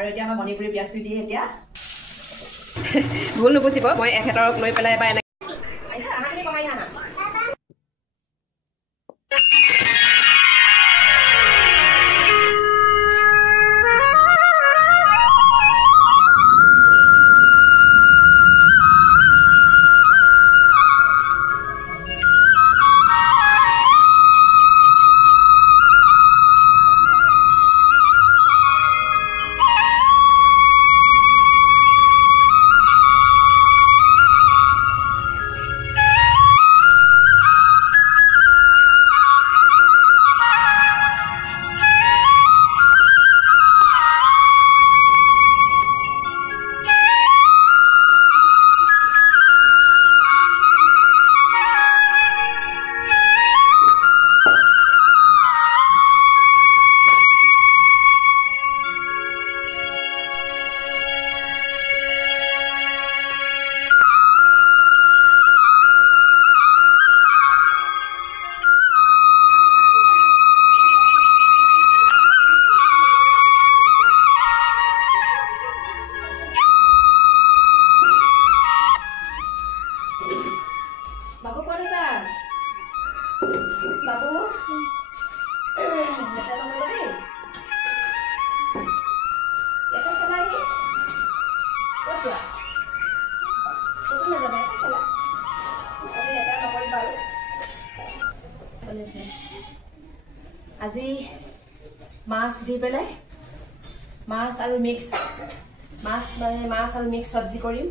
আৰু এতিয়া আমাৰ মণিপুৰী পিয়াজটো দিয়ে এতিয়া ভুল নুবুজিব মই এখেতৰক লৈ পেলাই এবাৰ এনে আইছা আহাখিনি কমাই আনা আজি মাছ দি পেলাই মাছ আৰু মিক্স সবজি কৰিম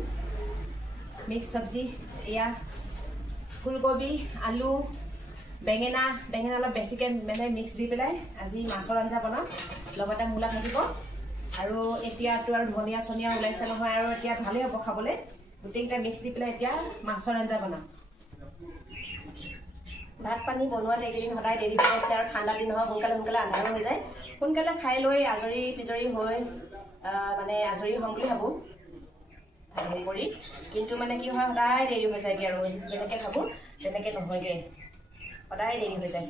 মিক্স সবজি এয়া ফুলকবি আলু বেঙেনা অলপ বেছিকে মানে মিক্স দি পেলাই আজি মাছৰ আঞ্জা বনাম লগতে মূলা থাকিব আৰু এতিয়াটো আৰু ধনিয়া সনিয়া ওলাইছে নহয় আৰু এতিয়া ভালেই হ'ব খাবলৈ গোটেইটা মিক্স দি পেলাই এতিয়া মাছৰ আঞ্জা বনাম ভাত পানী বনোৱাত এইকেইদিন সদায় দেৰি হৈ আছে আৰু ঠাণ্ডা দিন নহয় সোনকালে আন্ধাৰ হৈ যায় সোনকালে খাই লৈ আজৰি পিজৰি হৈ মানে আজৰি হ'ম বুলি ভাবোঁ হেৰি কৰি কিন্তু মানে কি হয় সদায় দেৰি হৈ যায়গৈ আৰু যেনেকৈ ভাবোঁ তেনেকৈ নহয়গৈ সদায় দেৰি হৈ যায়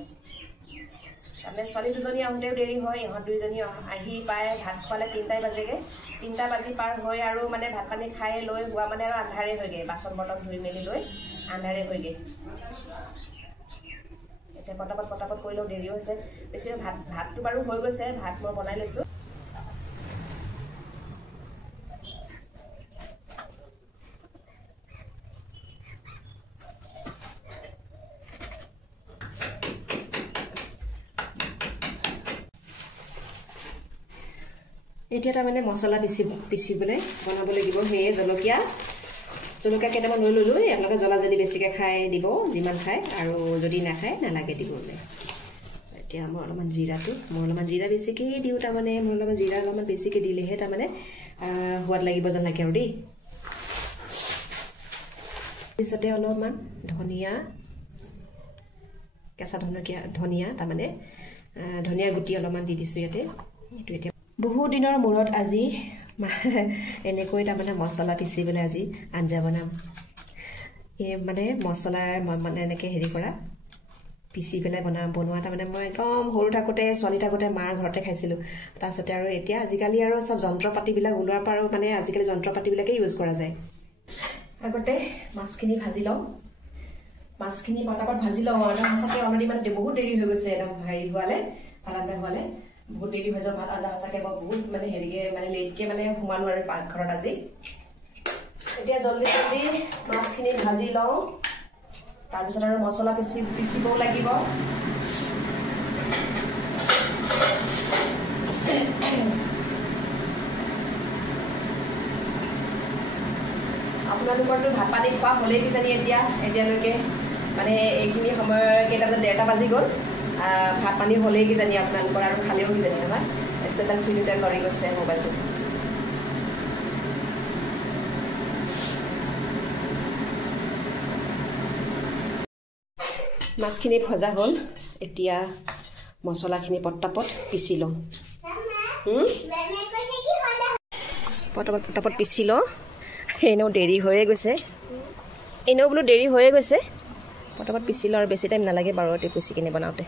তাৰমানে ছোৱালী দুজনী আহোঁতেও দেৰি হয় ইহঁত দুইজনী আহি পাই ভাত খোৱালে 3টাই বাজেগৈ 3টা বাজি পাৰ হৈ আৰু মানে ভাত পানী খাই লৈ হোৱা মানে আৰু আন্ধাৰে হয়গৈ বাচন বৰ্তন ধুই মেলি লৈ আন্ধাৰে হয়গৈ এতিয়া পটাপট কৰিলেও দেৰি হৈছে বেছি ভাতটো বাৰু হৈ গৈছে ভাত মই বনাই লৈছোঁ এতিয়া তাৰমানে মছলা পিচিবলৈ বনাব লাগিব সেয়ে জলকীয়া কেইটামান লৈ ল'লোঁ আপোনালোকে জ্বলা যদি বেছিকৈ খাই দিব যিমান খায় আৰু যদি নাখায় নালাগে দিবলৈ এতিয়া মই অলপমান জিৰা বেছিকৈ দিওঁ তাৰমানে মই অলপমান জিৰা অলপমান বেছিকৈ দিলেহে তাৰমানে সোৱাদ লাগিব যেন লাগে আৰু দেই পিছতে অলপমান ধনিয়া কেঁচা ধনিয়া তাৰমানে ধনিয়া গুটি অলপমান দি দিছোঁ ইয়াতে এইটো এতিয়া বহু দিনৰ মূৰত আজি এনেকৈ তাৰমানে মছলা পিচি পেলাই আজি আঞ্জা বনাম মানে মছলাৰ মানে এনেকৈ হেৰি কৰা পিচি পেলাই বনোৱা তাৰমানে মই একদম সৰু থাকোঁতে ছোৱালী থাকোঁতে মাৰ ঘৰতে খাইছিলোঁ তাৰপিছতে আৰু এতিয়া আজিকালি আৰু চব যন্ত্ৰপাতিবিলাক ওলোৱাৰ পৰা মানে আজিকালি যন্ত্ৰপাতিবিলাকেই ইউজ কৰা যায় আগতে মাছখিনি ভাজি লওঁ মাছখিনি পটাপট ভাজি লওঁ আৰু সঁচাকৈ অলৰেডি মানে বহুত দেৰি হৈ গৈছে একদম হেৰি হোৱালে ভাত আঞ্জা হোৱালে বহুত দেৰি হৈ যাব ভাত আঞ্জা সঁচাকৈ মই বহুত মানে হেৰিকৈ মানে লেটকৈ মানে সোমালোঁ আৰু পাকঘৰত আজি এতিয়া জলদি মাছখিনি ভাজি লওঁ তাৰপিছত আৰু মছলা পিচিবও লাগিব আপোনালোকৰতো ভাত পানী খোৱা হ'লেই কিজানি এতিয়ালৈকে মানে এইখিনি সময় কেইটা বজাত 1:30 বাজি গ'ল ভাত পানী হ'লেই কিজানি আপোনালোকৰ আৰু খালেও কিজানি নহয় ষ্টেটাছ ফিলিটা কৰি গৈছে মোবাইলটো মাছখিনি ভজা হ'ল এতিয়া মছলাখিনি পটাপট পিচি লওঁ পটাপট পিচি লওঁ এনেও দেৰি হৈয়ে গৈছে পটাপট পিচি লওঁ আৰু বেছি টাইম নালাগে বাৰু এটি পিচি কিনে বনাওঁতে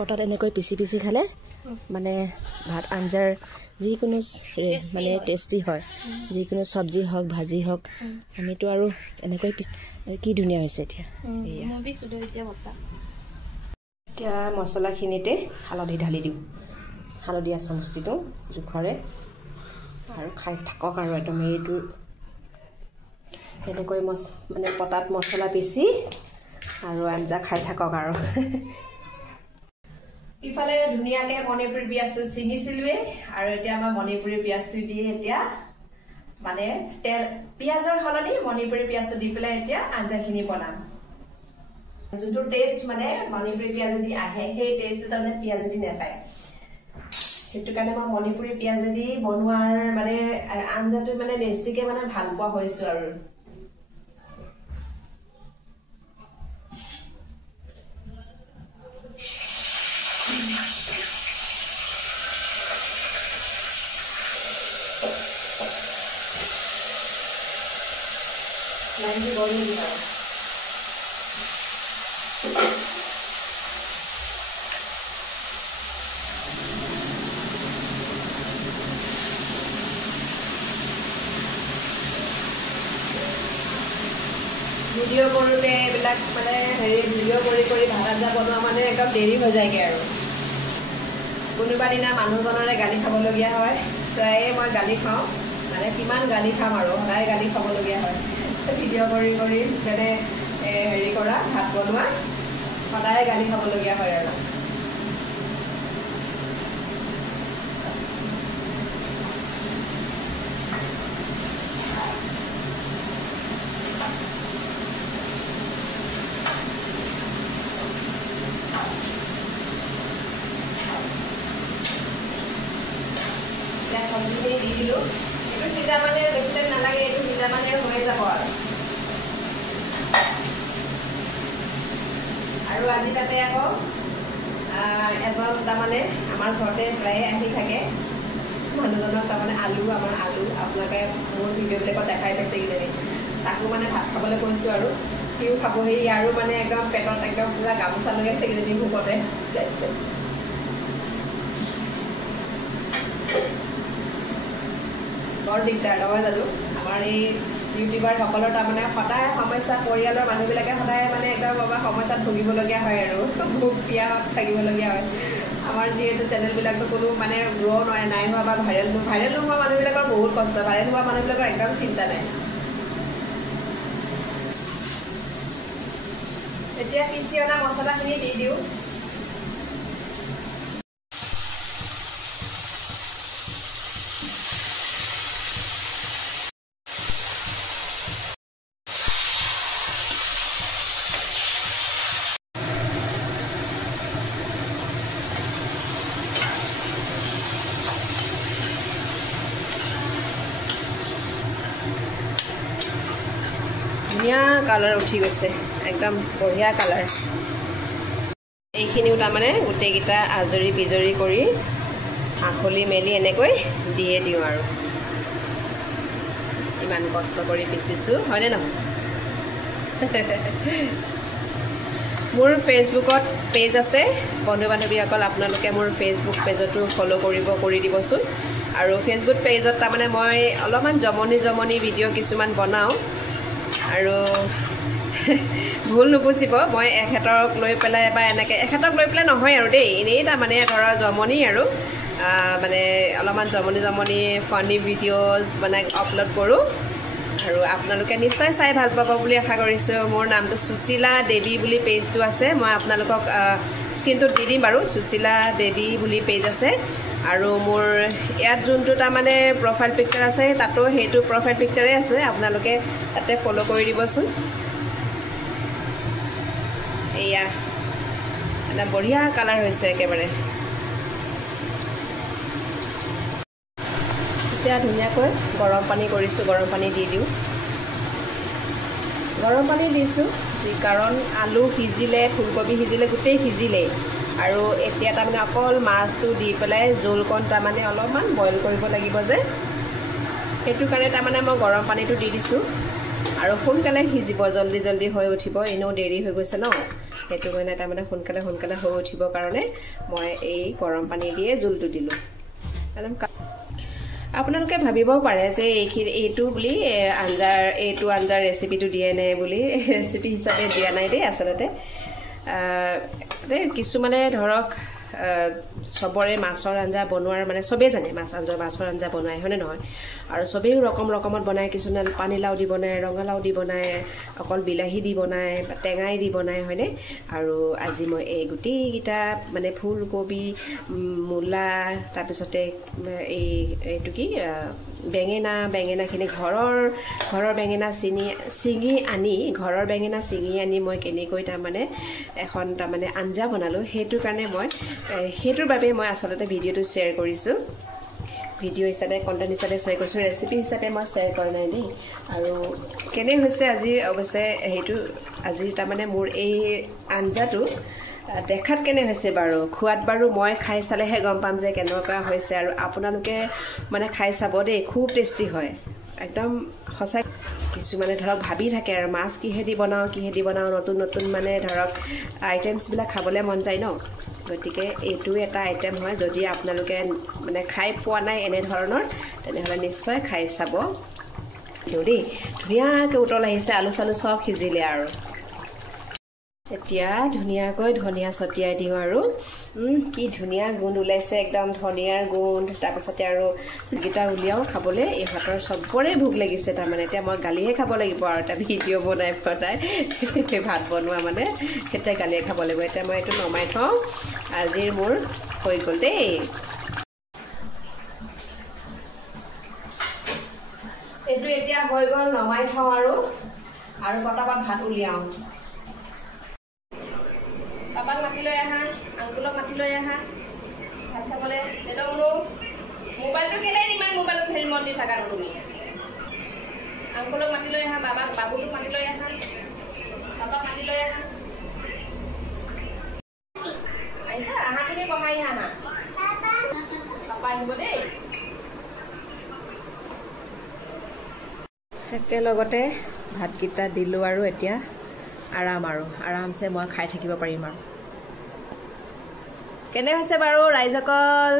পটাত এনেকৈ পিচি পিচি খালে মানে ভাত আঞ্জাৰ যিকোনো মানে টেষ্টি হয় যিকোনো চব্জি হওক ভাজি হওক আমিতো আৰু এনেকৈ কি ধুনীয়া হৈছে এতিয়া এতিয়া মছলাখিনিতে হালধি ঢালি দিওঁ হালধীয়া চামুচটিটো জোখৰে আৰু খাই থাকক আৰু একদম এইটো এনেকৈ মানে পটাত মছলা পিচি আৰু আঞ্জা খাই থাকক আৰু ইফালে ধুনীয়াকৈ মণিপুৰী পিঁয়াজটো ছিঙিছিলোৱে আৰু এতিয়া আমাৰ মণিপুৰী পিঁয়াজটো দি এতিয়া মানে তেল পিঁয়াজৰ সলনি মণিপুৰী পিঁয়াজটো দি পেলাই এতিয়া আঞ্জাখিনি বনাম যোনটো টেষ্ট মানে মণিপুৰী পিঁয়াজেদি আহে সেই টেষ্টটো তাৰমানে পিঁয়াজেদি নাপায় সেইটো কাৰণে মই মণিপুৰী পিঁয়াজেদি বনোৱাৰ মানে আঞ্জাটো মানে বেছিকৈ মানে ভাল পোৱা হৈছোঁ আৰু লাইনটো গৰম দিবা ভিডিঅ' কৰোঁতে এইবিলাক মানে ভিডিঅ' কৰি ভাত আঞ্জা বনোৱা মানে একদম দেৰি হৈ যায়গৈ আৰু কোনোবা দিনা মানুহজনৰে গালি খাবলগীয়া হয় প্ৰায়ে মই গালি খাওঁ মানে কিমান গালি খাম আৰু সদায় গালি খাবলগীয়া হয় ভিডিঅ' কৰি যেনে কৰা ভাত বনোৱা সদায় গালি খাবলগীয়া হয় আৰু চব্জিখিনি দি দিলোঁ এইটো সিজা মানে বেছি টাইম নালাগে এইটো সিজা মানে হৈ যাব আৰু আজি তাতে আকৌ এজন তাৰমানে আমাৰ ঘৰতে প্ৰায়ে আহি থাকে মানুহজনক তাৰমানে আলু আপোনালোকে মোৰ ভিডিঅ'বিলাকত দেখাই পাইছে কিজানি তাকো মানে ভাত খাবলৈ কৈছোঁ আৰু সিও খাবহি আৰু মানে একদম পেটত একদম পুৰা গামোচা লৈ আছে কিজানি ভোকতে বৰ দিগদাৰ নহয় জানো আমাৰ এই ইউটিউবাৰসকলৰ তাৰমানে সদায় সমস্যা পৰিয়ালৰ মানুহবিলাকে সদায় মানে একদম আমাৰ সমস্যাত ভুগিবলগীয়া হয় আৰু ভোক পিয়াহত থাকিবলগীয়া হয় আমাৰ যিহেতু চেনেলবিলাকতো কোনো মানে গ্ৰ' নাই হোৱা বা ভাইৰেল নোহোৱা মানুহবিলাকৰ বহুত কষ্ট ভাইৰেল হোৱা মানুহবিলাকৰ একদম চিন্তা নাই এতিয়া পিচি অনা মছলাখিনি দি দিওঁ ধুনীয়া কালাৰ উঠি গৈছে একদম বঢ়িয়া কালাৰ এইখিনিও তাৰমানে গোটেইকেইটা আজৰি বিজৰি কৰি আখলি মেলি এনেকৈ দিয়ে দিওঁ আৰু ইমান কষ্ট কৰি পিচিছোঁ হয়নে নহয় মোৰ ফেচবুকত পেজ আছে বন্ধু বান্ধৱীসকল আপোনালোকে মোৰ ফেচবুক পেজতো ফ'ল' কৰি দিবচোন আৰু ফেচবুক পেজত তাৰমানে মই অলপমান জমনি ভিডিঅ' কিছুমান বনাওঁ আৰু ভুল নুবুজিব মই এখেতক লৈ পেলাই বা এনেকৈ এখেতক লৈ পেলাই নহয় আৰু দেই এনেই তাৰমানে ধৰা জমনি আৰু মানে অলপমান জমনি ফানি ভিডিঅ'জ মানে আপলোড কৰোঁ আৰু আপোনালোকে নিশ্চয় চাই ভাল পাব বুলি আশা কৰিছোঁ মোৰ নামটো সুশীলা দেৱী বুলি পেজটো আছে মই আপোনালোকক স্ক্ৰীনটোত দি দিম বাৰু সুশীলা দেৱী বুলি পেজ আছে আৰু মোৰ ইয়াত যোনটো তাৰমানে প্ৰফাইল পিকচাৰ আছে তাতো সেইটো প্ৰফাইল পিকচাৰে আছে আপোনালোকে তাতে ফ'ল' কৰি দিবচোন এয়া এটা বঢ়িয়া কালাৰ হৈছে একেবাৰে এতিয়া ধুনীয়াকৈ গৰম পানী কৰিছোঁ গৰম পানী দি দিওঁ গৰম পানী দিছোঁ কাৰণ আলু সিজিলে ফুলকবি সিজিলে গোটেই সিজিলেই আৰু এতিয়া তাৰমানে অকল মাছটো দি পেলাই জোলকণ তাৰমানে অলপমান বইল কৰিব লাগিব যে সেইটো কাৰণে তাৰমানে মই গৰম পানীটো দি দিছোঁ আৰু সোনকালে সিজিব, জল্দি জল্দি হৈ উঠিব। এনেও দেৰি হৈ গৈছে ন, সেইটো কাৰণে তাৰমানে সোনকালে সোনকালে হৈ উঠিবৰ কাৰণে মই এই গৰম পানী দিয়ে জোলটো দিলোঁ। আপোনালোকে ভাবিবও পাৰে যে এইটো বুলি এইটো আঞ্জাৰ ৰেচিপিটো দিয়ে নাই বুলি, ৰেচিপি হিচাপে দিয়া নাই দেই। আচলতে কিছুমানে ধৰক চবৰে মাছৰ আঞ্জা বনোৱাৰ মানে চবেই জানে মাছৰ আঞ্জা বনায়, হয়নে নহয়? আৰু চবেই ৰকমত বনায়। কিছুমান পানীলাও দি বনায়, ৰঙালাও দি বনায়, অকল বিলাহী দি বনায়, টেঙাই দি বনায়, হয়নে? আৰু আজি মই এই গোটেইকেইটা মানে ফুলকবি, মূলা, তাৰপিছতে এইটো কি বেঙেনাখিনি ঘৰৰ বেঙেনা ছিঙি আনি মই কেনেকৈ তাৰমানে এখন তাৰমানে আঞ্জা বনালোঁ। সেইটোৰ বাবে মই আচলতে ভিডিঅ'টো শ্বেয়াৰ কৰিছোঁ। ভিডিঅ' হিচাপে কণ্টেণ্ট হিচাপে শ্বেয়াৰ কৰিছোঁ, ৰেচিপি হিচাপে মই শ্বেয়াৰ কৰা নাই দেই। আৰু কেনে হৈছে আজি, অৱশ্যে আজি তাৰমানে মোৰ এই আঞ্জাটো দেখাত কেনে হৈছে বাৰু, খোৱাত বাৰু মই খাই চালেহে গম পাম যে কেনেকুৱা হৈছে। আৰু আপোনালোকে মানে খাই চাব দেই, খুব টেষ্টি হয় একদম সঁচাই। কিছুমানে ধৰক ভাবি থাকে আৰু মাছ কিহেদি বনাওঁ, নতুন নতুন মানে ধৰক আইটেমছবিলাক খাবলৈ মন যায় ন। গতিকে এইটো এটা আইটেম হয়, যদি আপোনালোকে মানে খাই পোৱা নাই এনেধৰণৰ, তেনেহ'লে নিশ্চয় খাই চাব দেই। ধুনীয়াকৈ উতল আহিছে, আলু চালু চব সিজিলে। আৰু এতিয়া ধুনীয়াকৈ ধনিয়া ছটিয়াই দিওঁ। আৰু কি ধুনীয়া গোন্ধ ওলাইছে, একদম ধনিয়াৰ গোন্ধ। তাৰপিছতে আৰু গীতা উলিয়াও খাবলৈ। ইহঁতৰ চবৰে ভোক লাগিছে তাৰমানে। এতিয়া মই গালিহে খাব লাগিব আৰু এটা ভিডিঅ' বনাই ভাত বনোৱা মানে সেইটোৱে গালিয়ে খাব লাগিব। এতিয়া মই এইটো নমাই থওঁ, আজিৰ মোৰ হৈ গ'ল দেই। এইটো এতিয়া হৈ গ'ল, নমাই থওঁ আৰু পটাপট ভাত উলিয়াওঁ। পাপাক মাতি লৈ আহা, আংকুলক মাতি লৈ আহা ভাত খাবলৈ। মোবাইলটো কেলে ইমান মোবাইলত মন দি থাকা তুমি? আংকুলক মাতি লৈ আহা, বাবুক মাতি লৈ আহা, পাপাক মাতি লৈ আহা। আহিছা, আহা তুমি বহাই আহা, পাপা আহিব দেই। একেলগতে ভাতকেইটা দিলোঁ আৰু এতিয়া আৰামছে মই খাই থাকিব পাৰিম। আৰু কেনে হৈছে বাৰু ৰাইজসকল?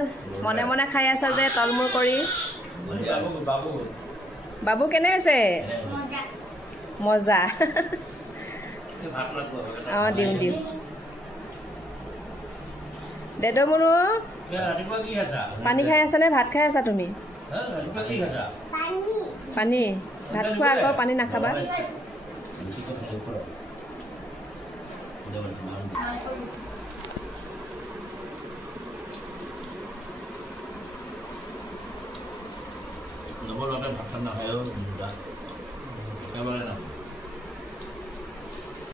মনে মনে খাই আছা যে তলমূৰ কৰি। বাবু কেনে হৈছে? মজা। অঁ দিওঁ দেদো মুনু, পানী খাই আছা নে ভাত খাই আছা তুমি? পানী ভাত খোৱা আকৌ, পানী নাখাবা। ভাত খানা খাই